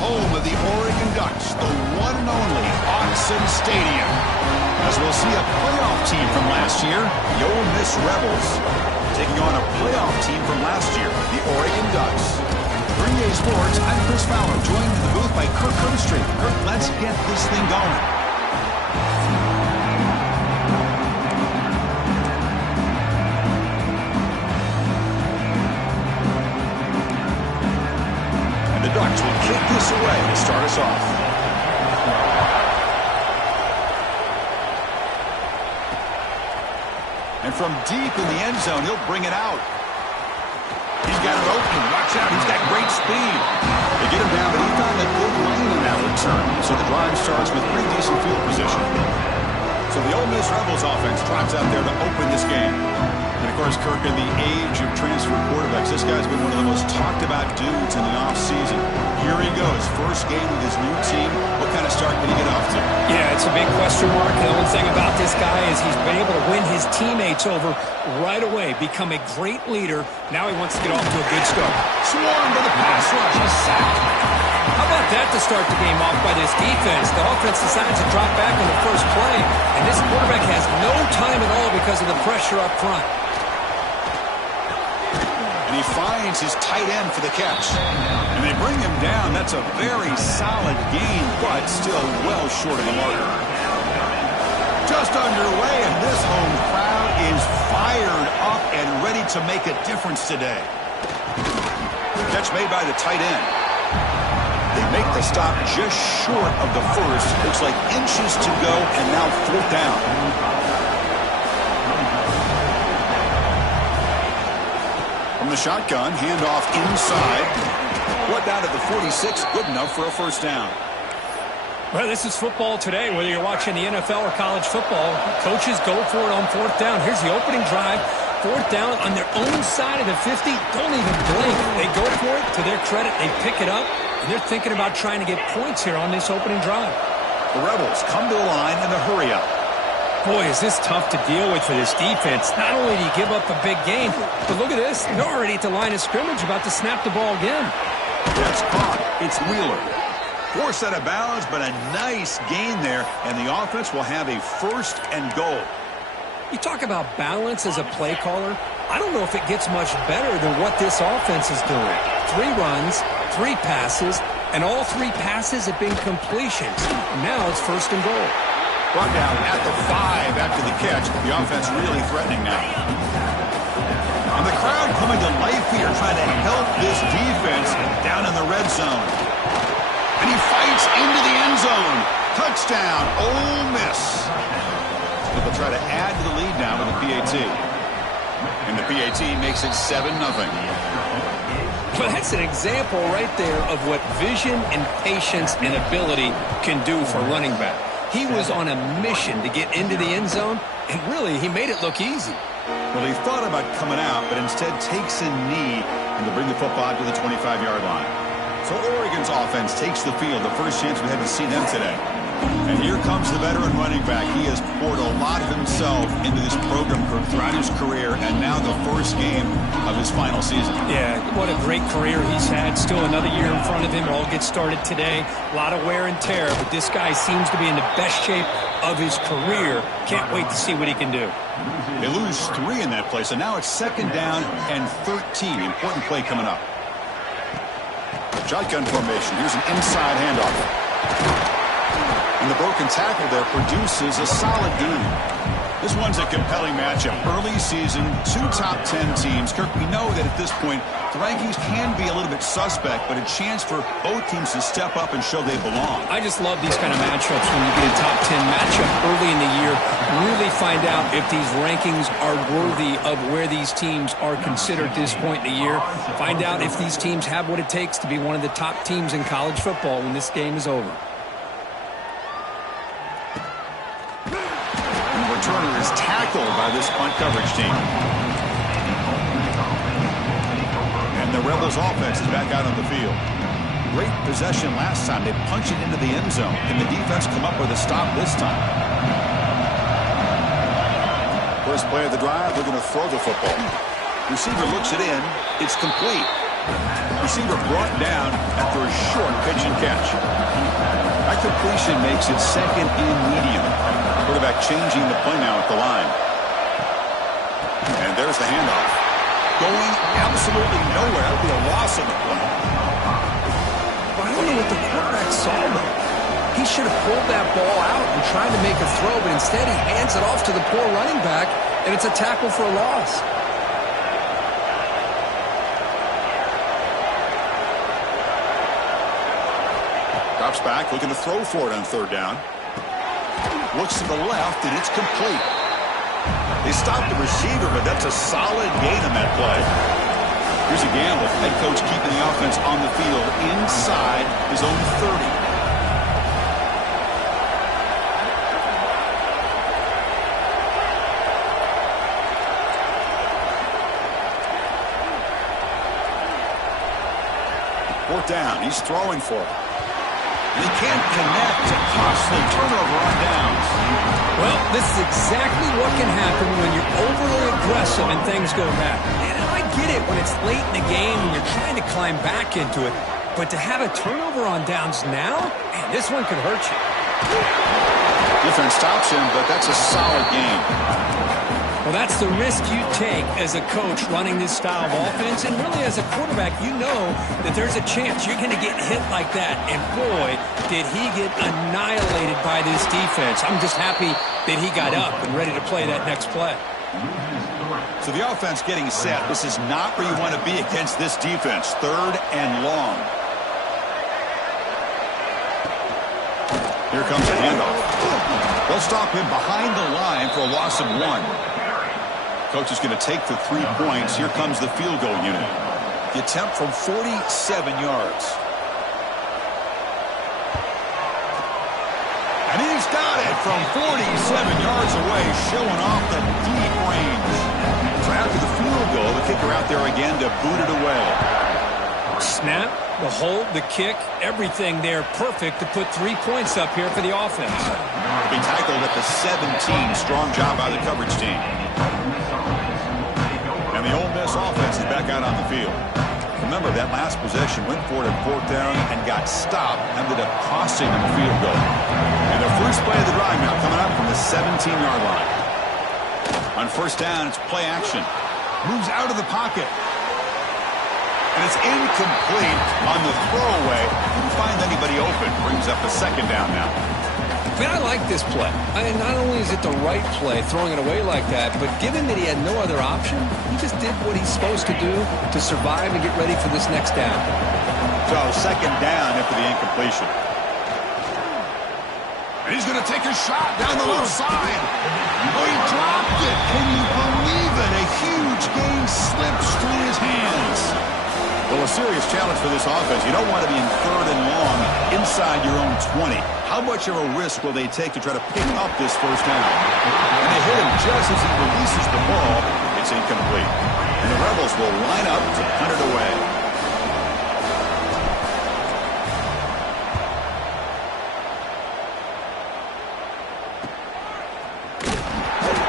home of the Oregon Ducks, the one and only Autzen Stadium. As we'll see a playoff team from last year, the Ole Miss Rebels, taking on a playoff team from last year, the Oregon Ducks. For EA Sports, I'm Chris Fowler, joined in the booth by Kirk Herbstreit. Kirk, let's get this thing going. And the Ducks will kick this away to start us off. And from deep in the end zone, he'll bring it out. He's got it open. Watch out. He's got great speed. They get him down, but he found a good lane in that return. So the drive starts with pretty decent field position. So the Ole Miss Rebels offense trots out there to open this game. And, of course, Kirk, in the age of transfer quarterbacks, this guy's been one of the most talked about dudes in the offseason. Here he goes. First game with his new team. What kind of start can he get off to? Yeah, it's a big question mark. The only thing about this guy is he's been able to win his teammates over right away, become a great leader. Now he wants to get off to a good start. Swarmed by the pass rush. He's sacked. How about that to start the game off by this defense? The offense decides to drop back on the first play, and this quarterback has no time at all because of the pressure up front. And he finds his tight end for the catch. And they bring him down. That's a very solid gain, but still well short of the marker. Just underway, and this home crowd is fired up and ready to make a difference today. Catch made by the tight end. They make the stop just short of the first. Looks like inches to go, and now fourth down. From the shotgun, handoff inside. What down at the 46, good enough for a first down. Well, this is football today, whether you're watching the NFL or college football. Coaches go for it on fourth down. Here's the opening drive. Fourth down on their own side of the 50. Don't even blink. They go for it. To their credit, they pick it up, and they're thinking about trying to get points here on this opening drive. The Rebels come to the line in the hurry-up. Boy, is this tough to deal with for this defense. Not only do you give up a big gain, but look at this. They're already at the line of scrimmage about to snap the ball again. That's caught. It's Wheeler. Forced out of bounds, but a nice gain there, and the offense will have a first and goal. You talk about balance as a play caller. I don't know if it gets much better than what this offense is doing. 3 runs, 3 passes, and all 3 passes have been completions. Now it's first and goal. Brought down at the 5 after the catch. The offense really threatening now. And the crowd coming to life here, trying to help this defense down in the red zone. And he fights into the end zone. Touchdown, Ole Miss. They'll try to add to the lead now with the PAT. And the PAT makes it 7-0. Well, that's an example right there of what vision and patience and ability can do for running back. He was on a mission to get into the end zone, and really, he made it look easy. Well, he thought about coming out, but instead takes a knee and to bring the football to the 25-yard line. So Oregon's offense takes the field, the first chance we had to see them today. And here comes the veteran running back. He has poured a lot of himself into this program throughout his career, and now the first game of his final season. Yeah, what a great career he's had. Still another year in front of him. It all gets started today. A lot of wear and tear, but this guy seems to be in the best shape of his career. Can't wait to see what he can do. They lose 3 in that play, so now it's second down and 13. Important play coming up. Shotgun formation. Here's an inside handoff. And the broken tackle there produces a solid gain. This one's a compelling matchup. Early season, 2 top 10 teams. Kirk, we know that at this point, the rankings can be a little bit suspect, but a chance for both teams to step up and show they belong. I just love these kind of matchups when you get a top 10 matchup early in the year. Really find out if these rankings are worthy of where these teams are considered at this point in the year. Find out if these teams have what it takes to be one of the top teams in college football when this game is over. Turner is tackled by this punt coverage team. And the Rebels offense is back out on the field. Great possession last time. They punch it into the end zone. Can the defense come up with a stop this time? First play of the drive, they're going to throw the football. Receiver looks it in. It's complete. receiver brought down after a short pitch and catch. That completion makes it second and medium. Quarterback changing the play now at the line. And there's the handoff. Going absolutely nowhere. That would be a loss of the play. Well, I don't know what the quarterback saw, though. He should have pulled that ball out and tried to make a throw, but instead he hands it off to the poor running back, and it's a tackle for a loss. Drops back, looking to throw for it on third down. Looks to the left, and it's complete. They stopped the receiver, but that's a solid gain on that play. Here's a gamble. Head coach keeping the offense on the field inside his own 30. Fourth down. He's throwing for it. And he can't connect. A costly turnover on downs. Well, this is exactly what can happen when you're overly aggressive and things go bad. And I get it when it's late in the game and you're trying to climb back into it. But to have a turnover on downs now, man, this one could hurt you. Defense stops him, but that's a solid game. Well, that's the risk you take as a coach running this style of offense. And really, as a quarterback, you know that there's a chance you're going to get hit like that. And boy, did he get annihilated by this defense. I'm just happy that he got up and ready to play that next play. So the offense getting set. This is not where you want to be against this defense. Third and long. Here comes a handoff. They'll stop him behind the line for a loss of 1. Coach is going to take the 3 points. Here comes the field goal unit. The attempt from 47 yards. And he's got it from 47 yards away, showing off the deep range. So after the field goal, the kicker out there again to boot it away. Snap, the hold, the kick, everything there perfect to put 3 points up here for the offense. He tackled at the 17. Strong job by the coverage team. And the Ole Miss offense is back out on the field. Remember, that last possession went for it at fourth down and got stopped, ended up costing them a field goal. And their first play of the drive now coming up from the 17-yard line. On first down, it's play action. Moves out of the pocket. And it's incomplete on the throwaway. Didn't find anybody open. Brings up a second down now. Man, I like this play. I mean, not only is it the right play, throwing it away like that, but given that he had no other option, he just did what he's supposed to do to survive and get ready for this next down. So, second down after the incompletion. And he's going to take a shot down the left side. Oh, he dropped it. Can you believe it? A huge gain slips through his hands. Well, a serious challenge for this offense. You don't want to be in third and long inside your own 20. How much of a risk will they take to try to pick up this first down? And they hit him just as he releases the ball. It's incomplete. And the Rebels will line up to punt it away.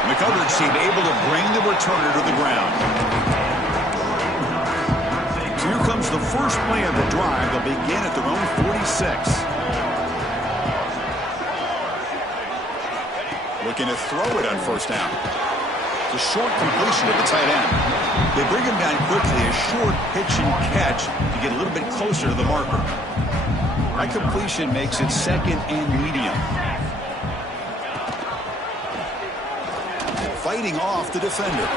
And the coverage team able to bring the returner to the ground. So here comes the first play of the drive. They'll begin at their own 46. Looking to throw it on first down. It's a short completion to the tight end. They bring him down quickly. A short pitch and catch to get a little bit closer to the marker. That completion makes it second and medium. Fighting off the defender.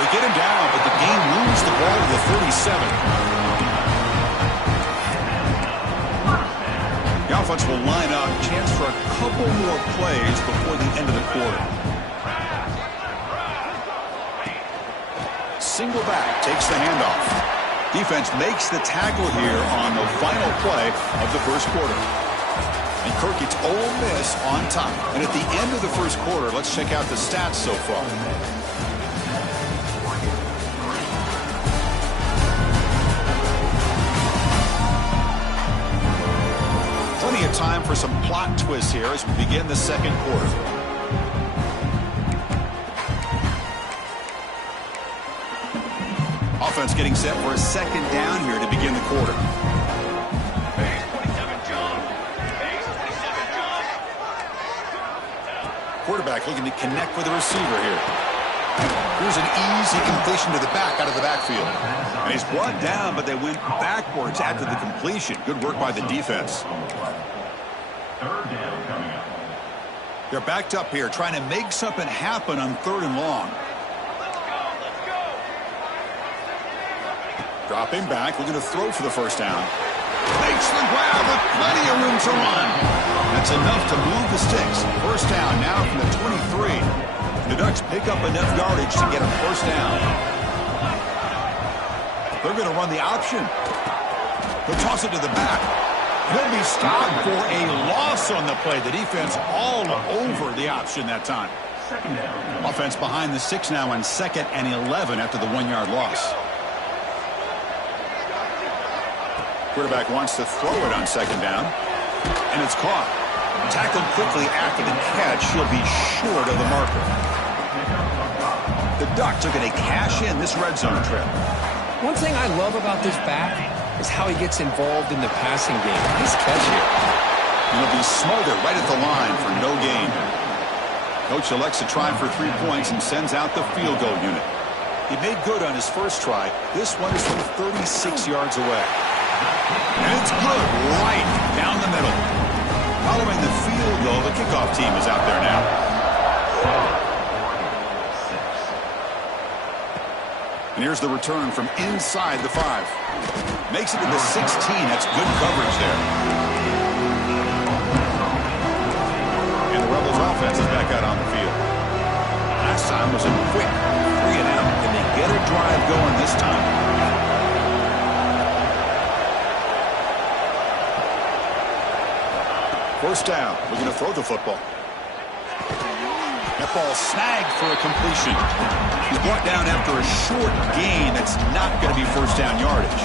They get him down, but the game moves the ball to the 37. The offense will line up. Chance for a couple more plays before the end of the quarter. Single back takes the handoff. Defense makes the tackle here on the final play of the first quarter. And Kirk gets Ole Miss on top. And at the end of the first quarter, let's check out the stats so far. Plenty of time for some plot twists here as we begin the second quarter. Offense getting set for a second down here to begin the quarter. Quarterback looking to connect with the receiver here. Here's an easy completion to the back out of the backfield. And he's brought down, but they went backwards after the completion. Good work by the defense. They're backed up here, trying to make something happen on 3rd and long. Dropping back, looking to throw for the first down. Makes the grab with plenty of room to run. That's enough to move the sticks. First down now from the 23. The Ducks pick up enough yardage to get a first down. They're going to run the option. They'll toss it to the back. He'll be stopped for a loss on the play. The defense all over the option that time. Offense behind the 6 now on 2nd and 11 after the 1-yard loss. Quarterback wants to throw it on 2nd down. And it's caught. Tackled quickly after the catch. He'll be short of the marker. The Ducks are going to cash in this red zone trip. One thing I love about this back is how he gets involved in the passing game. Nice catch here. He'll be smothered right at the line for no gain. Coach elects to try for 3 points and sends out the field goal unit. He made good on his first try. This one is from 36 yards away. And it's good right down the middle. Following the field goal, the kickoff team is out there now. And here's the return from inside the 5. Makes it to the 16. That's good coverage there. And the Rebels offense is back out on the field. Last time was a quick 3-and-out. Can they get a drive going this time? First down. We're going to throw the football. That ball snagged for a completion. He's brought down after a short gain. That's not going to be first down yardage.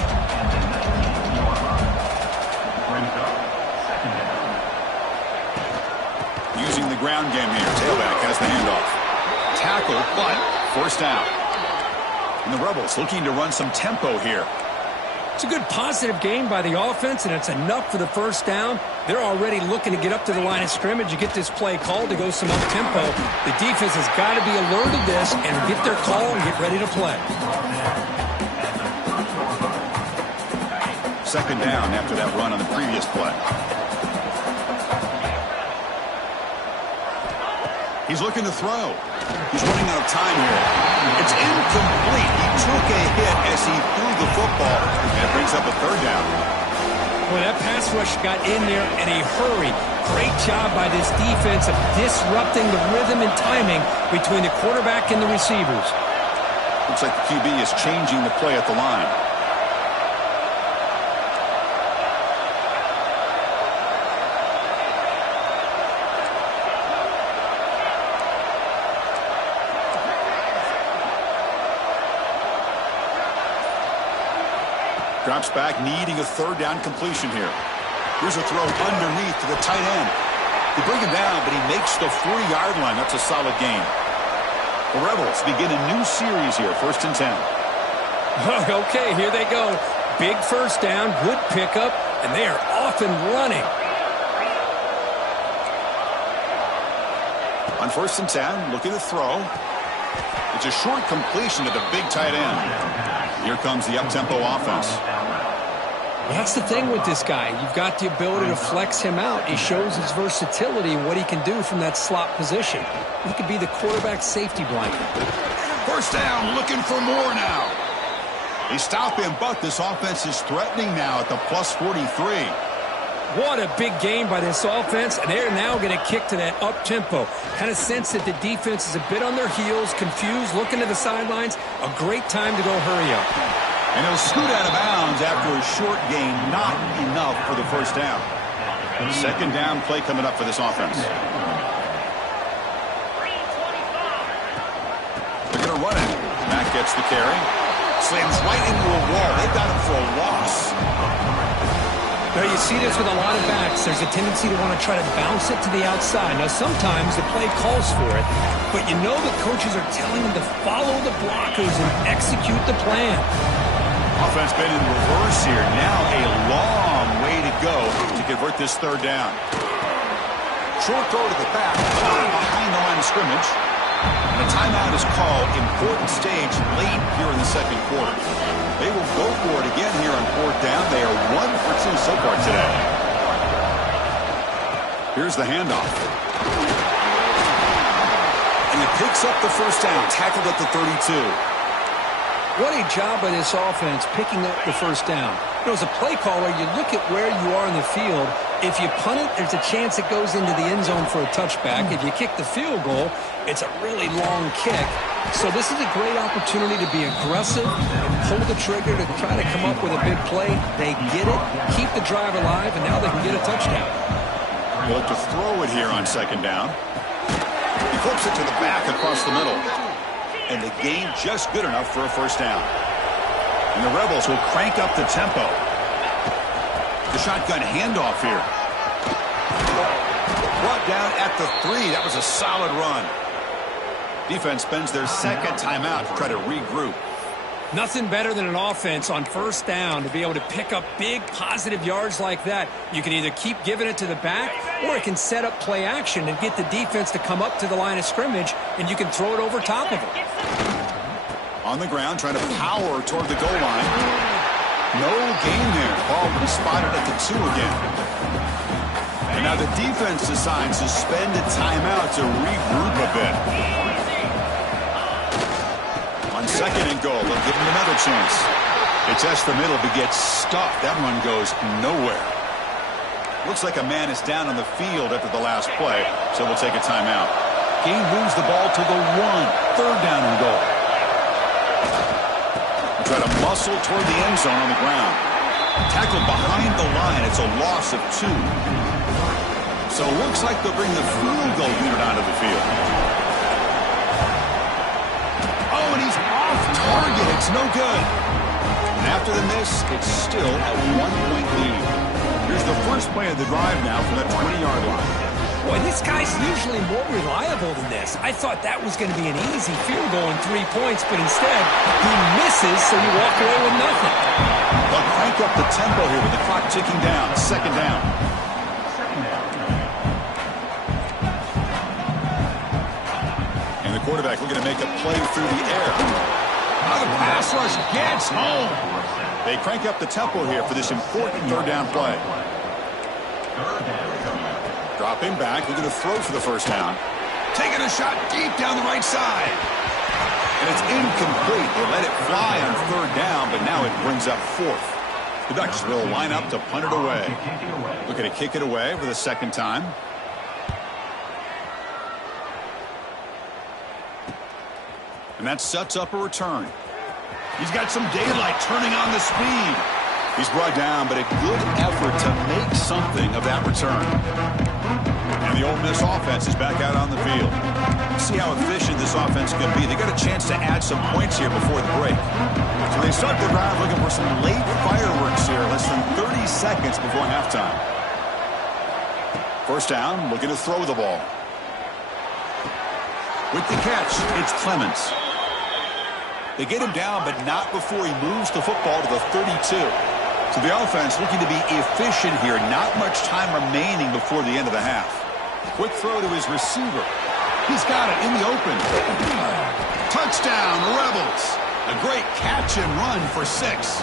Using the ground game here. Tailback has the handoff. Tackle, but first down. And the Rebels looking to run some tempo here. It's a good positive game by the offense, and it's enough for the first down. They're already looking to get up to the line of scrimmage. You get this play called to go some up-tempo. The defense has got to be alert to this and get their call and get ready to play. Second down after that run on the previous play. He's looking to throw. He's running out of time here. It's incomplete. He took a hit as he threw the football, and it brings up a third down. Well, that pass rush got in there in a hurry. Great job by this defense of disrupting the rhythm and timing between the quarterback and the receivers. Looks like the QB is changing the play at the line. Drops back, needing a third down completion here. Here's a throw underneath to the tight end. They bring him down, but he makes the 40-yard line. That's a solid gain. The Rebels begin a new series here, 1st and 10. Okay, here they go. Big first down, good pickup, and they are off and running. On 1st and 10, looking to throw. It's a short completion to the big tight end. Here comes the up-tempo offense. That's the thing with this guy. You've got the ability to flex him out. He shows his versatility and what he can do from that slot position. He could be the quarterback safety blanket. First down, looking for more now. They stop him, but this offense is threatening now at the plus 43. What a big game by this offense, and they're now going to kick to that up-tempo. Kind of sense that the defense is a bit on their heels, confused, looking to the sidelines. A great time to go hurry up. And he'll scoot out of bounds after a short gain, not enough for the first down. Second down play coming up for this offense. They're going to run it. Mack gets the carry. Slams right into a wall. They've got him for a loss. Now you see this with a lot of backs. There's a tendency to want to try to bounce it to the outside. Now sometimes the play calls for it, but you know the coaches are telling them to follow the blockers and execute the plan. Offense been in reverse here. Now a long way to go to convert this third down. Short throw to the back, behind the line of scrimmage. And a timeout is called. Important stage late here in the second quarter. They will go for it again here on fourth down. They are 1 for 2 so far today. Here's the handoff. And he picks up the first down, tackled at the 32. What a job by this offense picking up the first down. You know, as a play caller, you look at where you are in the field. If you punt it, there's a chance it goes into the end zone for a touchback. If you kick the field goal, it's a really long kick. So this is a great opportunity to be aggressive and pull the trigger to try to come up with a big play. They get it, keep the drive alive, and now they can get a touchdown. They'll look to throw it here on second down. He flips it to the back across the middle. And the gain just good enough for a first down. And the Rebels will crank up the tempo. The shotgun handoff here. Brought down at the 3. That was a solid run. Defense spends their second timeout to try to regroup. Nothing better than an offense on first down to be able to pick up big positive yards like that. You can either keep giving it to the back, or it can set up play action and get the defense to come up to the line of scrimmage, and you can throw it over top of it. On the ground, trying to power toward the goal line. No gain there. Ball was spotted at the 2 again. And now the defense decides to spend a timeout to regroup a bit. On second and goal, they'll give him another chance. They test the middle, but gets stuffed. That one goes nowhere. Looks like a man is down on the field after the last play, so we'll take a timeout. Gain moves the ball to the 1. Third down and goal. We'll try to muscle toward the end zone on the ground. Tackled behind the line. It's a loss of 2. So it looks like they'll bring the field goal unit onto the field. Oh, and he's off target. It's no good. And after the miss, it's still a 1-point lead. Here's the first play of the drive now from the 20-yard line. Boy, this guy's usually more reliable than this. I thought that was going to be an easy field goal and 3 points, but instead, he misses, so you walk away with nothing. They'll crank up the tempo here with the clock ticking down. Second down. And the quarterback looking to make a play through the air. Oh, the pass rush gets home. They crank up the tempo here for this important third down play. Dropping back, looking to throw for the first down. Taking a shot deep down the right side. And it's incomplete. They let it fly on third down, but now it brings up fourth. The Ducks will line up to punt it away. Looking to kick it away for the second time. And that sets up a return. He's got some daylight turning on the speed. He's brought down, but a good effort to make something of that return. And the Ole Miss offense is back out on the field. See how efficient this offense can be. They got a chance to add some points here before the break. So they start the drive looking for some late fireworks here, less than 30 seconds before halftime. First down, looking to throw the ball. With the catch, it's Clemens. They get him down, but not before he moves the football to the 32. So the offense looking to be efficient here. Not much time remaining before the end of the half. Quick throw to his receiver. He's got it in the open. Touchdown, Rebels. A great catch and run for 6.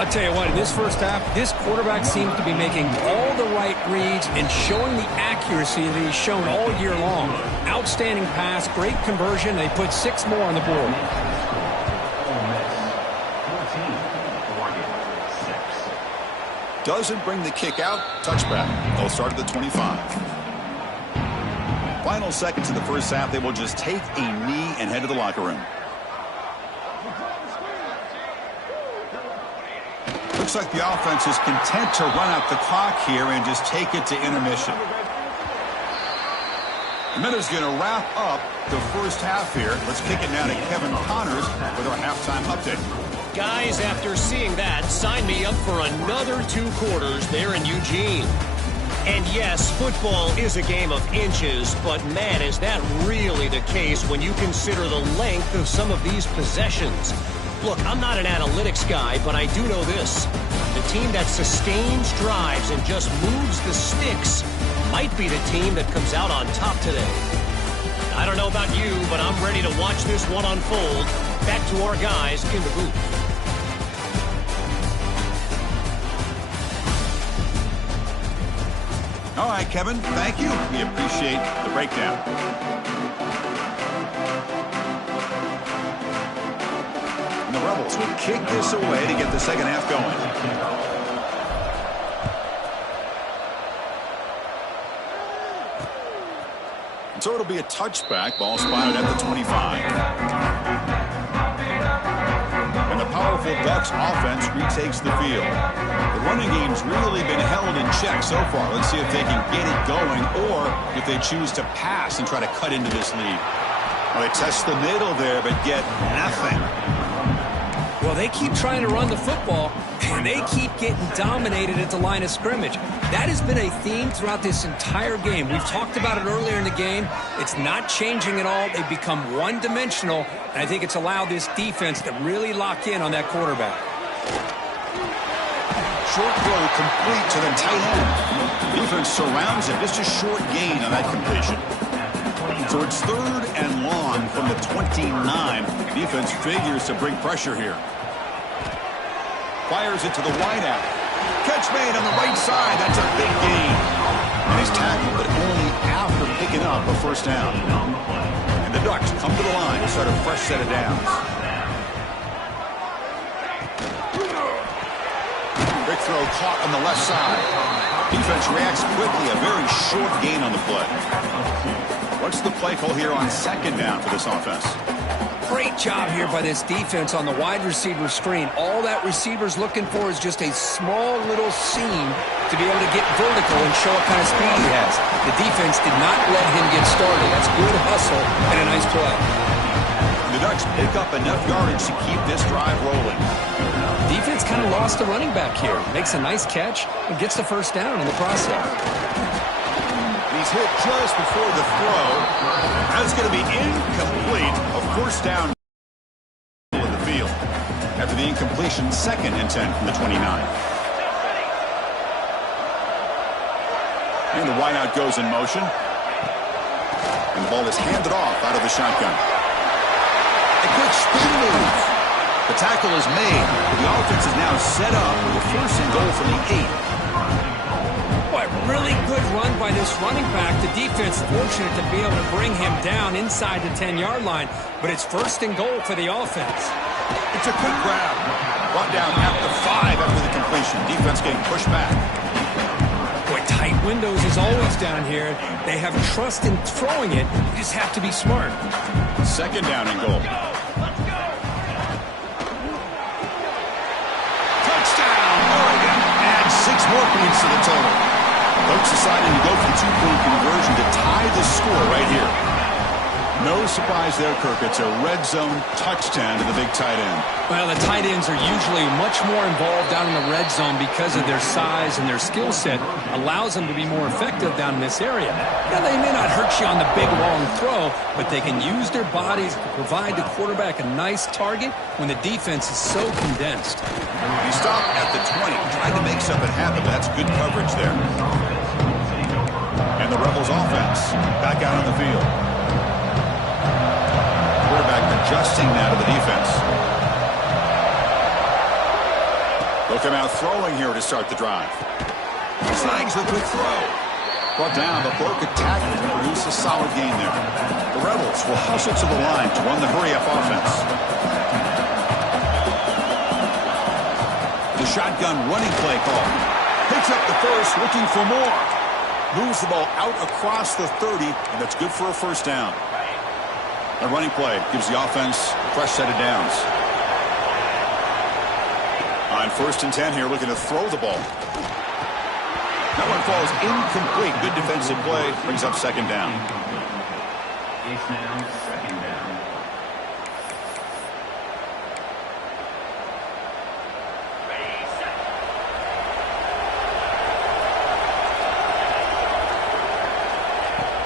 I'll tell you what, in this first half, this quarterback seems to be making all the right reads and showing the accuracy that he's shown all year long. Outstanding pass, great conversion. They put 6 more on the board. Doesn't bring the kick out. Touchback. They'll start at the 25. Final seconds in the first half. They will just take a knee and head to the locker room. Looks like the offense is content to run out the clock here and just take it to intermission. The minute's going to wrap up the first half here. Let's kick it now to Kevin Connors with our halftime update. Guys, after seeing that, sign me up for another 2 quarters there in Eugene. And yes, football is a game of inches, but man, is that really the case when you consider the length of some of these possessions. Look, I'm not an analytics guy, but I do know this. The team that sustains drives and just moves the sticks might be the team that comes out on top today. I don't know about you, but I'm ready to watch this one unfold. Back to our guys in the booth. All right, Kevin, thank you. We appreciate the breakdown. And the Rebels will kick this away to get the second half going. And so it'll be a touchback. Ball spotted at the 25. And the powerful Ducks offense retakes the field. The running game's really been held in check so far. Let's see if they can get it going or if they choose to pass and try to cut into this lead. Well, they test the middle there but get nothing. Well, they keep trying to run the football, and they keep getting dominated at the line of scrimmage. That has been a theme throughout this entire game. We've talked about it earlier in the game. It's not changing at all. They've become one-dimensional, and I think it's allowed this defense to really lock in on that quarterback. Short throw complete to the tight end. Defense surrounds him. Just a short gain on that completion. So it's 3rd and long from the 29. Defense figures to bring pressure here. Fires it to the wideout. Catch made on the right side. That's a big gain. And he's tackled, but only after picking up a first down. And the Ducks come to the line to start a fresh set of downs. Big throw caught on the left side. Defense reacts quickly. A very short gain on the play. What's the play call here on 2nd down for this offense? Great job here by this defense on the wide receiver screen. All that receiver's looking for is just a small little seam to be able to get vertical and show what kind of speed he has. The defense did not let him get started. That's good hustle and a nice play. The Ducks pick up enough yardage to keep this drive rolling. Defense kind of lost the running back here. Makes a nice catch and gets the first down in the process. He's hit just before the throw. That's going to be incomplete. A first down of the field. After the incompletion, 2nd and 10 from the 29. And the wideout goes in motion. And the ball is handed off out of the shotgun. A quick spin move. The tackle is made. The offense is now set up with a 1st and goal from the 8. Really good run by this running back. The defense fortunate to be able to bring him down inside the 10-yard line, but it's 1st and goal for the offense. It's a quick grab. Brought down at the 5 after the completion. Defense getting pushed back. Boy, tight windows is always down here. They have trust in throwing it. You just have to be smart. 2nd down and goal. Touchdown, Oregon. Add 6 more points to the total. Folks deciding to go for the 2-point conversion to tie the score right here. No surprise there, Kirk. It's a red zone touchdown to the big tight end. Well, the tight ends are usually much more involved down in the red zone because of their size and their skill set. Allows them to be more effective down in this area. Now, they may not hurt you on the big, long throw, but they can use their bodies to provide the quarterback a nice target when the defense is so condensed. He stopped at the 20, trying to make something happen. That's good coverage there. And the Rebels offense back out on the field. Quarterback adjusting now to the defense. They'll come out throwing here to start the drive. Snags the quick throw. Brought down, but broke a tackle to produce a solid gain there. The Rebels will hustle to the line to run the hurry-up offense. The shotgun running play call. Picks up the first, looking for more. Moves the ball out across the 30, and that's good for a first down. A running play gives the offense a fresh set of downs. On 1st and 10 here, looking to throw the ball. That one falls incomplete. Good defensive play. Brings up 2nd down. It's now 2nd down.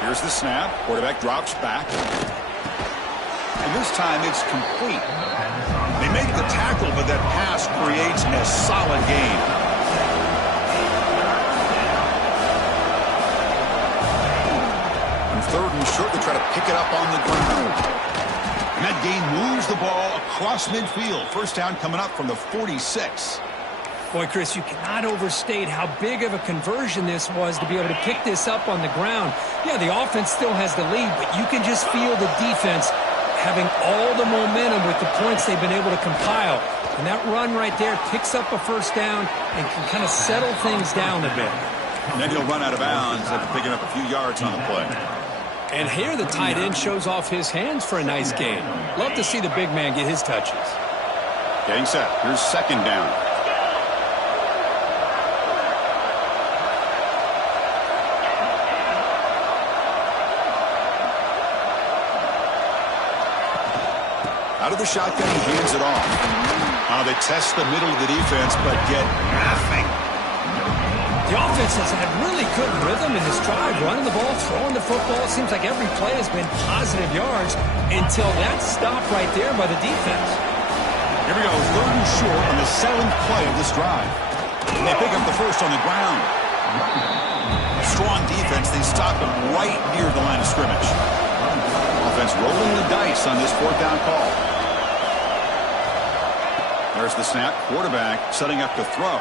Here's the snap. Quarterback drops back. And this time it's complete. They make the tackle, but that pass creates a solid gain. And third and short, they try to pick it up on the ground. And that gain moves the ball across midfield. First down coming up from the 46. Boy, Chris, you cannot overstate how big of a conversion this was to be able to pick this up on the ground. Yeah, the offense still has the lead, but you can just feel the defense having all the momentum with the points they've been able to compile. And that run right there picks up a first down and can kind of settle things down a bit. And then he'll run out of bounds after picking up a few yards on the play. And here the tight end shows off his hands for a nice gain. Love to see the big man get his touches. Getting set. Here's second down. Out of the shotgun, he hands it off. They test the middle of the defense, but get nothing. The offense has had really good rhythm in this drive, running the ball, throwing the football. It seems like every play has been positive yards until that stop right there by the defense. Here we go, third and short on the 7th play of this drive. And they pick up the first on the ground. Strong defense, they stop him right near the line of scrimmage. Offense rolling the dice on this 4th down call. There's the snap. Quarterback setting up to throw.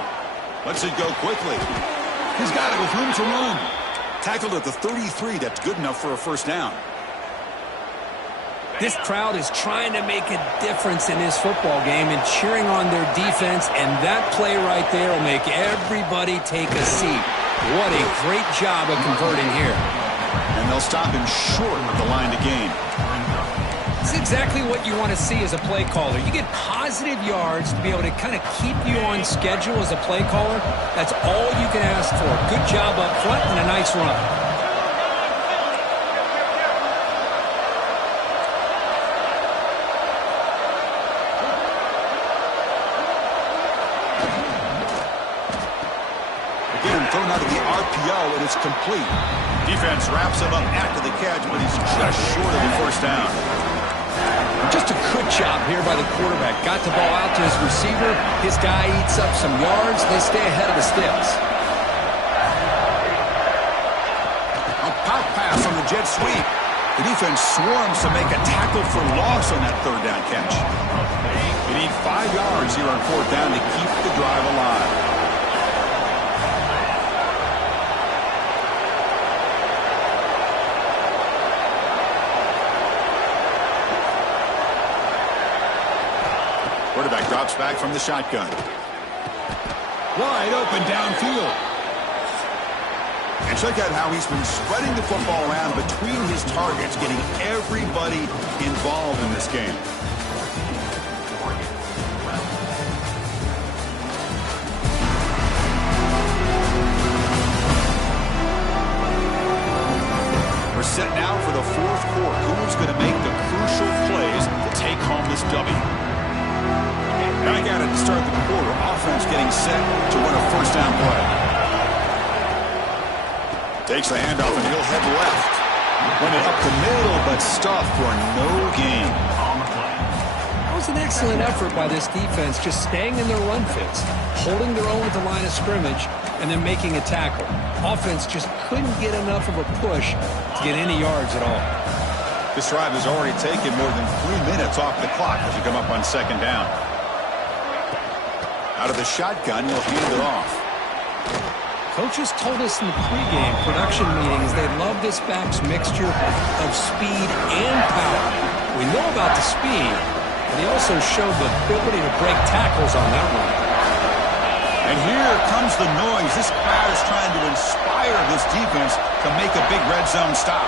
Lets it go quickly. He's got it with room to run. Tackled at the 33. That's good enough for a first down. This crowd is trying to make a difference in this football game and cheering on their defense, and that play right there will make everybody take a seat. What a great job of converting here. And they'll stop him short of the line to gain. It's exactly what you want to see as a play caller. You get positive yards to be able to kind of keep you on schedule as a play caller. That's all you can ask for. Good job up front and a nice run. Again, thrown out of the RPO, and it's complete. Defense wraps him up after the catch, but he's just short of the first down. Just a good job here by the quarterback. Got the ball out to his receiver. His guy eats up some yards. They stay ahead of the sticks. A pop pass on the jet sweep. The defense swarms to make a tackle for loss on that 3rd down catch. They need 5 yards here on 4th down to keep the drive alive. Quarterback drops back from the shotgun. Wide open downfield. And check out how he's been spreading the football around between his targets, getting everybody involved in this game. We're set now for the 4th quarter. Who's going to make the crucial plays to take home this W? Back at it to start the quarter. Offense getting set to run a first down play. Takes the handoff and he'll head left. Run it up the middle, but stuffed for no gain. That was an excellent effort by this defense, just staying in their run fits, holding their own at the line of scrimmage, and then making a tackle. Offense just couldn't get enough of a push to get any yards at all. This drive has already taken more than 3 minutes off the clock as you come up on 2nd down. Out of the shotgun, he'll hand it off. Coaches told us in the pregame production meetings they love this back's mixture of speed and power. We know about the speed, but he also showed the ability to break tackles on that one. And here comes the noise. This crowd is trying to inspire this defense to make a big red zone stop.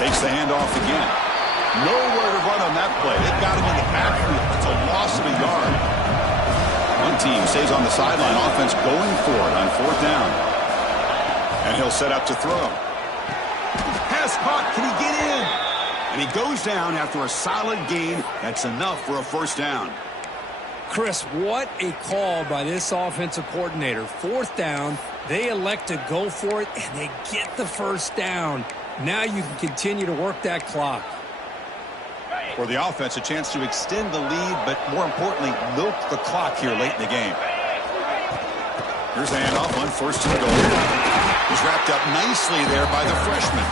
Takes the handoff again. Nowhere to run on that play. They've got him in the backfield. It's a loss of a yard. One team stays on the sideline. Offense going for it on 4th down. And he'll set up to throw. Pass caught. Can he get in? And he goes down after a solid gain. That's enough for a first down. Chris, what a call by this offensive coordinator. 4th down. They elect to go for it, and they get the first down. Now you can continue to work that clock. For the offense, a chance to extend the lead, but more importantly, milk the clock here late in the game. Here's the handoff on 1st and goal. He's wrapped up nicely there by the freshman.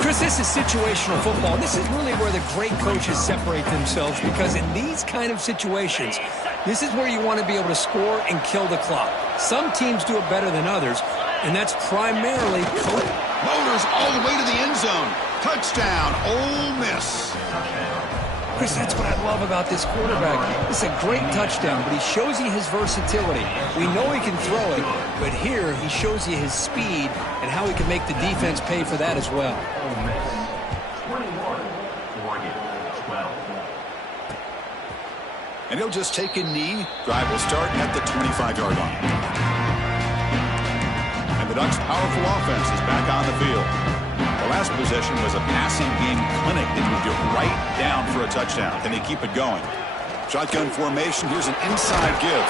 Chris, this is situational football. This is really where the great coaches separate themselves, because in these kind of situations, this is where you want to be able to score and kill the clock. Some teams do it better than others, and that's primarily coach. Motors all the way to the end zone. Touchdown, Ole Miss. Chris, that's what I love about this quarterback. It's a great touchdown, but he shows you his versatility. We know he can throw it, but here he shows you his speed and how he can make the defense pay for that as well. 21, Oregon, 12. And he'll just take a knee. Drive will start at the 25-yard line. And the Ducks' powerful offense is back on the field. The last possession was a passing game clinic that moved it right down for a touchdown. Can they keep it going? Shotgun formation. Here's an inside give.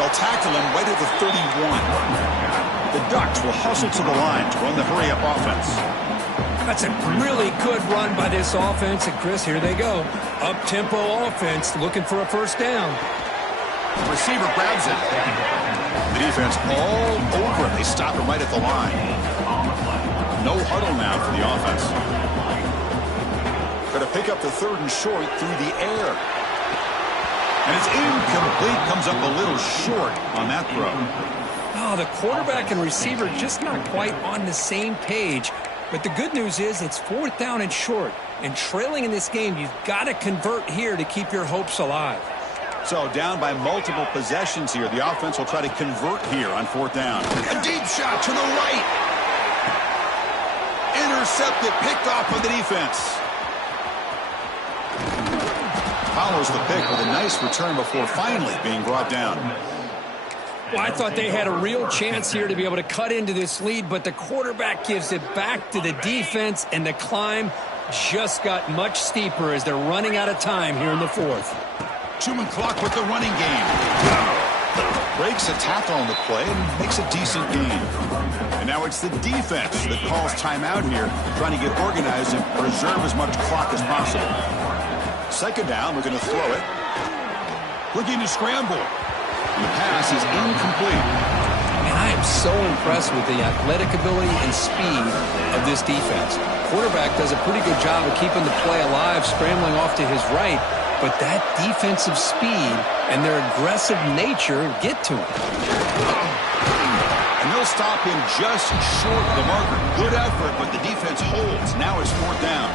They'll tackle him right at the 31. The Ducks will hustle to the line to run the hurry-up offense. That's a really good run by this offense. And, Chris, here they go. Up-tempo offense looking for a first down. The receiver grabs it. The defense all over it. They stop it right at the line. No huddle now for the offense. Going to pick up the 3rd and short through the air. And it's incomplete. Comes up a little short on that throw. Oh, the quarterback and receiver just not quite on the same page. But the good news is it's 4th down and short. And trailing in this game, you've got to convert here to keep your hopes alive. So down by multiple possessions here. The offense will try to convert here on 4th down. A deep shot to the right. Intercepted, picked off by the defense. Follows the pick with a nice return before finally being brought down. Well, I thought they had a real chance here to be able to cut into this lead, but the quarterback gives it back to the defense, and the climb just got much steeper as they're running out of time here in the 4th. Chewing clock with the running game. Breaks a tackle on the play and makes a decent gain. And now it's the defense that calls timeout here, trying to get organized and preserve as much clock as possible. 2nd down, we're going to throw it. Looking to scramble. And the pass is incomplete. And I am so impressed with the athletic ability and speed of this defense. Quarterback does a pretty good job of keeping the play alive, scrambling off to his right. But that defensive speed and their aggressive nature get to him. And they'll stop him just short of the marker. Good effort, but the defense holds. Now it's 4th down.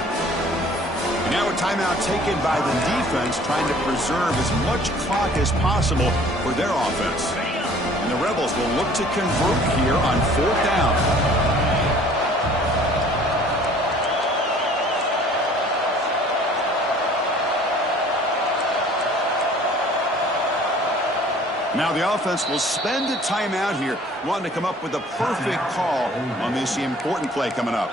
And now a timeout taken by the defense, trying to preserve as much clock as possible for their offense. And the Rebels will look to convert here on 4th down. Now the offense will spend a timeout here, wanting to come up with a perfect call on this important play coming up.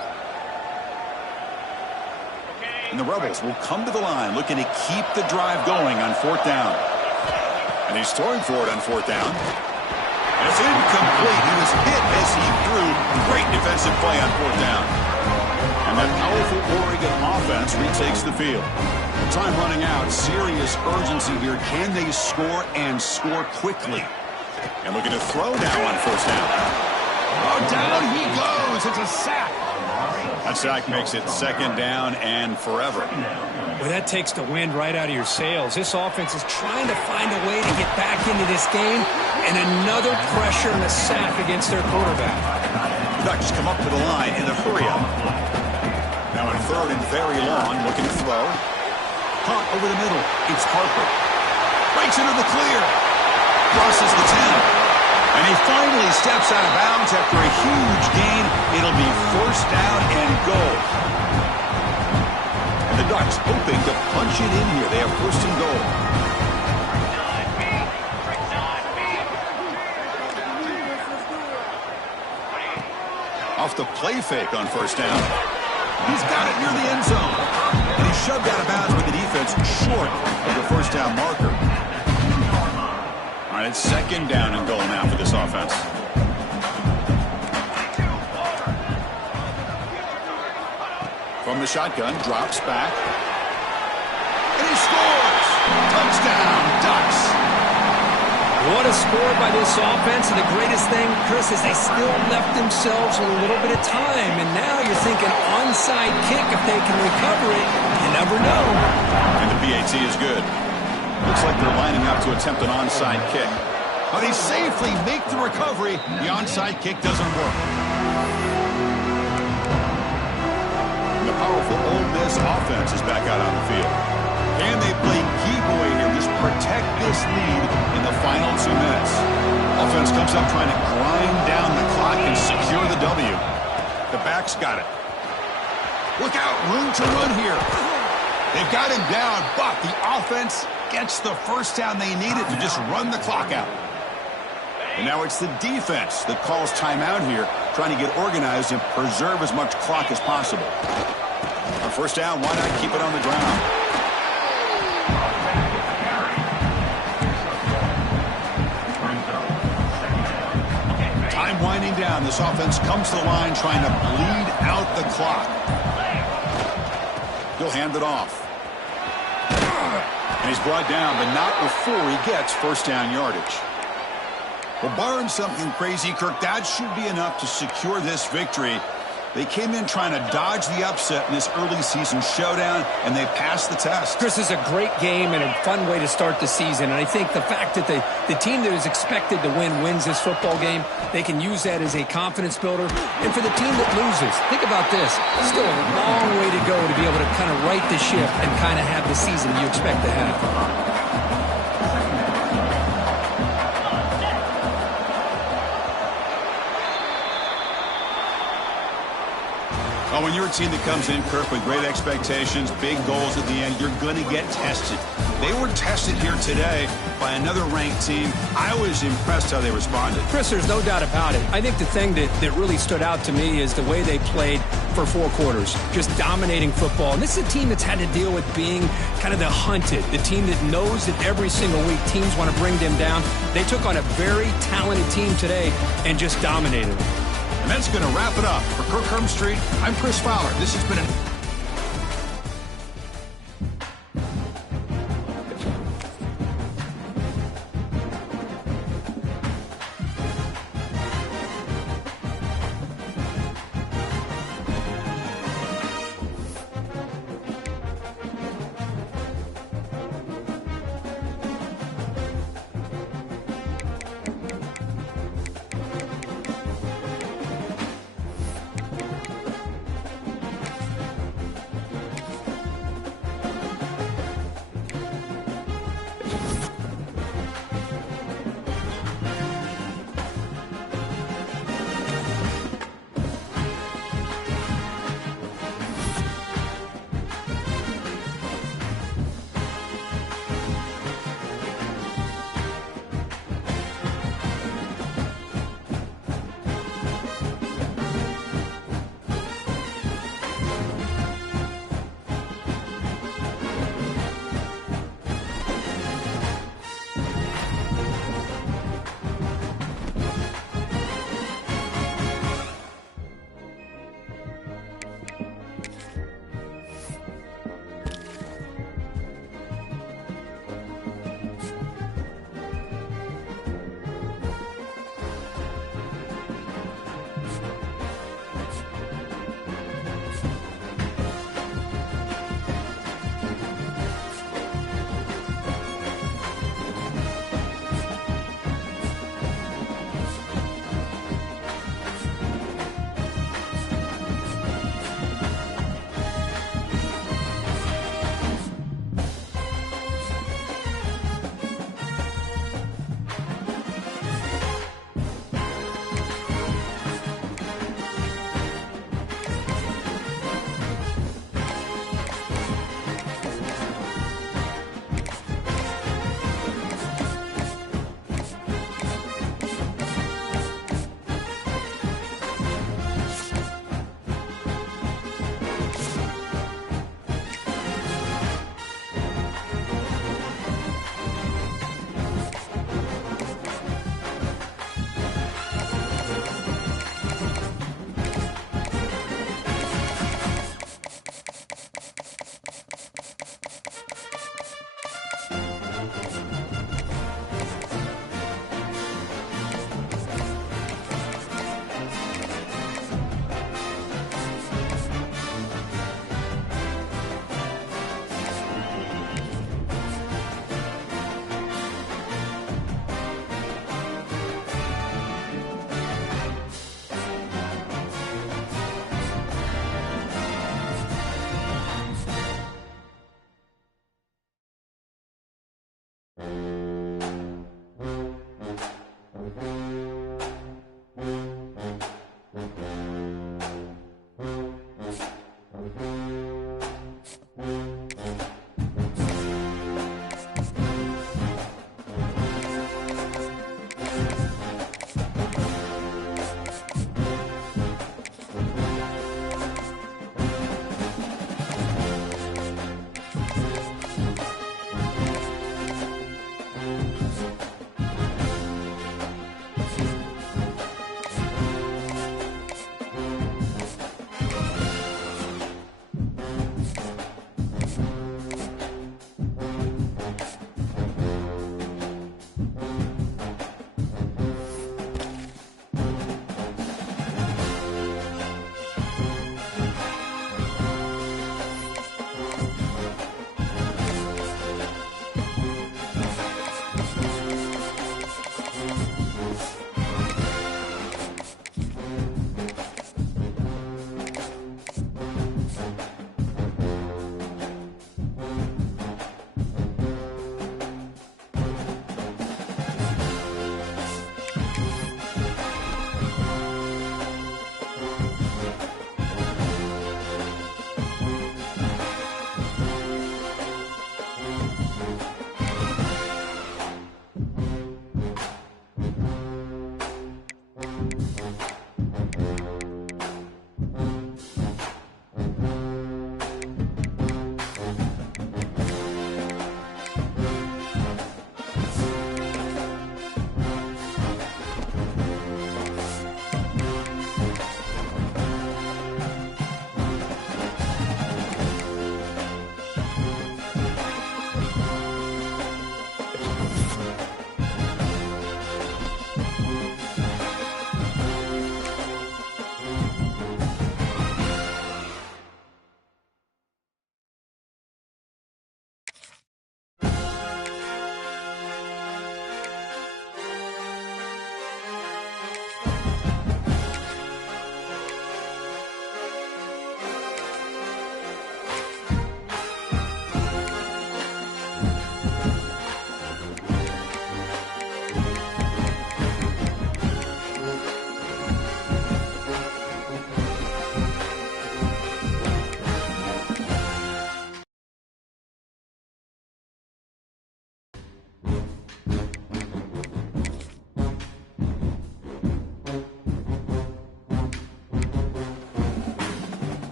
And the Rebels will come to the line, looking to keep the drive going on 4th down. And he's throwing for it on 4th down. And it's incomplete. He was hit as he threw. Great defensive play on 4th down. And that powerful Oregon offense retakes the field. Time running out. Serious urgency here. Can they score and score quickly? And looking to throw now on 1st down. Oh, down he goes. It's a sack. That sack makes it 2nd down and forever. Well, that takes the wind right out of your sails. This offense is trying to find a way to get back into this game, and another pressure and a sack against their quarterback. The Ducks come up to the line in the hurry-up. Now in 3rd and very long, looking to throw. Caught over the middle. It's Harper. Breaks into the clear. Crosses the 10. And he finally steps out of bounds after a huge gain. It'll be 1st down and goal. And the Ducks hoping to punch it in here. They have 1st and goal. Off the play fake on 1st down. He's got it near the end zone. And he's shoved out of bounds with the defense short of the 1st down marker. All right, it's 2nd down and goal now for this offense. From the shotgun, drops back. And he scores! Touchdown, Ducks! What a score by this offense, and the greatest thing, Chris, is they still left themselves with a little bit of time, and now you're thinking onside kick if they can recover it. You never know. And the PAT is good. Looks like they're lining up to attempt an onside kick. But they safely make the recovery. The onside kick doesn't work. And the powerful Ole Miss offense is back out on the field. Can they play keep away here? Just protect this lead in the final 2 minutes. Offense comes up trying to grind down the clock and secure the W. The back's got it. Look out, room to run here. They've got him down, but the offense gets the first down they needed to just run the clock out. And now it's the defense that calls timeout here, trying to get organized and preserve as much clock as possible. On first down, why not keep it on the ground? Time winding down. This offense comes to the line trying to bleed out the clock. He'll hand it off. And he's brought down, but not before he gets first down yardage. Well, barring something crazy, Kirk, that should be enough to secure this victory. They came in trying to dodge the upset in this early season showdown, and they passed the test. Chris, is a great game and a fun way to start the season. And I think the fact that the team that is expected to win wins this football game, they can use that as a confidence builder. And for the team that loses, think about this. Still a long way to go to be able to kind of right the ship and kind of have the season you expect to have. Oh, when you're a team that comes in, Kirk, with great expectations, big goals at the end, you're going to get tested. They were tested here today by another ranked team. I was impressed how they responded. Chris, there's no doubt about it. I think the thing that really stood out to me is the way they played for 4 quarters, just dominating football. And this is a team that's had to deal with being kind of the hunted, the team that knows that every single week teams want to bring them down. They took on a very talented team today and just dominated them. And that's going to wrap it up. For Kirk Hermstreet, I'm Chris Fowler. This has been an